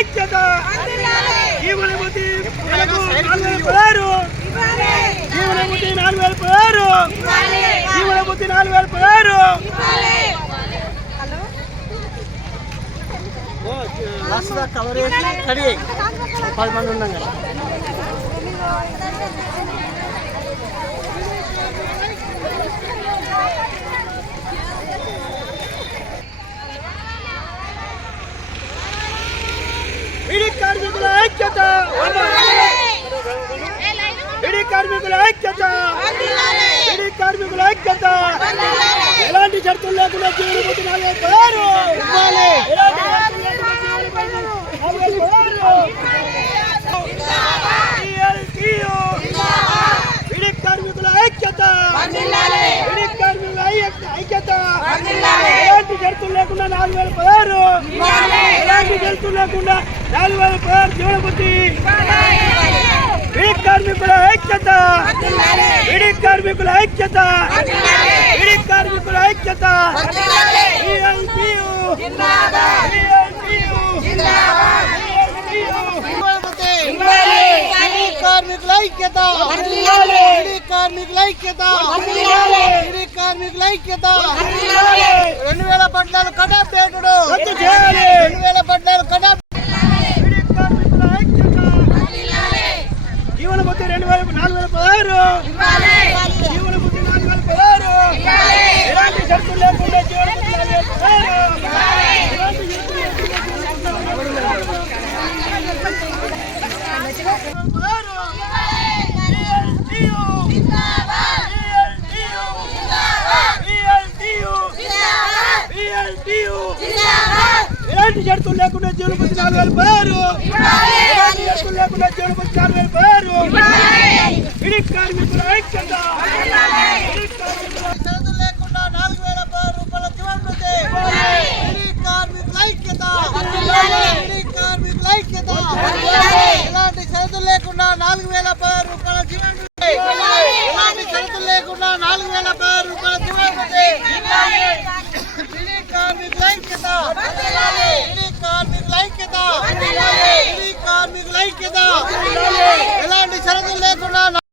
ఐక్యత జీవనభూతి 4016 జీవనభూతి 4016 జీవనభూతి 4016 రాష్ట్ర కవర్ చేసి కడి 10 మంది ఉన్నాం కదా. బీడీ కార్మికుల ఐక్యత బీడీ కార్మికుల ఐక్యత బీడీ కార్మికుల ఐక్యత ఎలాంటి షరతులు లేకుండా జీవనభూతి 4016 బీడీ కార్మికుల ఐక్యత బీడీ కార్మికుల ఐక్యత ఎలాంటి షరతులు లేకుండా 4016 ఎలాంటి షరతులు లేకుండా 4016 జీవనభూతి బీడీ కార్మికుల ఐక్యత బీడీ కార్మికుల ఐక్యత బీడీ కార్మికుల ఐక్యత కార్మికుల ఐక్యత కార్మికుల ఐక్యత కార్మికుల ఐక్యత 2014 కటాఫ్ డేటుడు 2014 కటాఫ్ జీవనభూతి 4016 జీవనభూతి 4016 ఎలాంటి షరతులు లేకుండా జీవనభూతి 4016 ఎలాంటి షరతులు లేకుండా జీవనభూతి 4016 ఎలాంటి షరతులు లేకుండా జీవనభూతి 4016 బీడీ కార్మికుల ఐక్యత షరతులు లేకుండా 4016 రూపాయల జీవనభృతి బీడీ కార్మికుల ఐక్యత బీడీ కార్మికుల ఐక్యత ఎలాంటి షరతులు లేకుండా 4016 రూపాయల జీవనభృతి